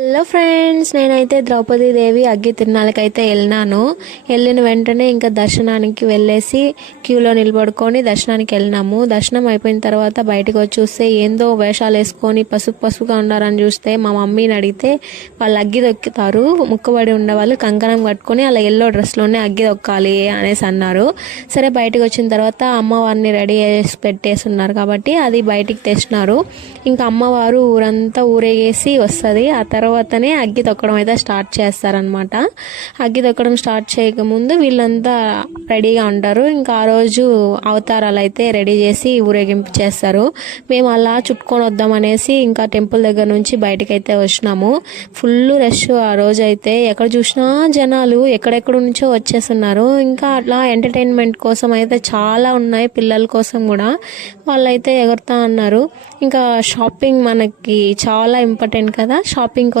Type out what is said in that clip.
Hello friends, నేనైతే ద్రౌపది దేవి అగ్గి తిరునాళ్ళకైతే వెళ్ళిన వెంటనే ఇంకా దర్శనానికి వెళ్ళేసి క్యూలో నిలబడుకొని దర్శనానికి వెళ్ళినాము. దర్శనం అయిపోయిన తర్వాత బయటకు వచ్చి చూస్తే ఏందో వేషాలు వేసుకొని పసుపుగా ఉన్నారని చూస్తే మా మమ్మీని అడిగితే వాళ్ళు అగ్గి దొక్కుతారు, ముక్కబడి ఉండేవాళ్ళు కంకణం కట్టుకొని అలా ఎల్లో డ్రెస్లోనే అగ్గి దొక్కాలి అనేసి అన్నారు. సరే బయటకు వచ్చిన తర్వాత అమ్మవారిని రెడీ చేసి పెట్టేసి ఉన్నారు కాబట్టి అది బయటికి తెచ్చినారు. ఇంకా అమ్మవారు ఊరంతా ఊరేగేసి వస్తుంది. ఆ తర్వాతనే అగ్గి తొక్కడం అయితే స్టార్ట్ చేస్తారనమాట. అగ్గి తొక్కడం స్టార్ట్ చేయకముందు వీళ్ళంతా రెడీగా ఉంటారు. ఇంకా ఆ రోజు అవతారాలు అయితే రెడీ చేసి ఊరేగింపు చేస్తారు. మేము అలా చుట్టుకొని వద్దామనేసి ఇంకా టెంపుల్ దగ్గర నుంచి బయటకైతే వచ్చినాము. ఫుల్ రష్ ఆ రోజు అయితే, ఎక్కడ చూసినా జనాలు ఎక్కడెక్కడ నుంచో వచ్చేస్తున్నారు. ఇంకా అట్లా ఎంటర్టైన్మెంట్ కోసం అయితే చాలా ఉన్నాయి, పిల్లల కోసం కూడా. వాళ్ళైతే ఎగురుతా అన్నారు. ఇంకా షాపింగ్ మనకి చాలా ఇంపార్టెంట్ కదా, షాపింగ్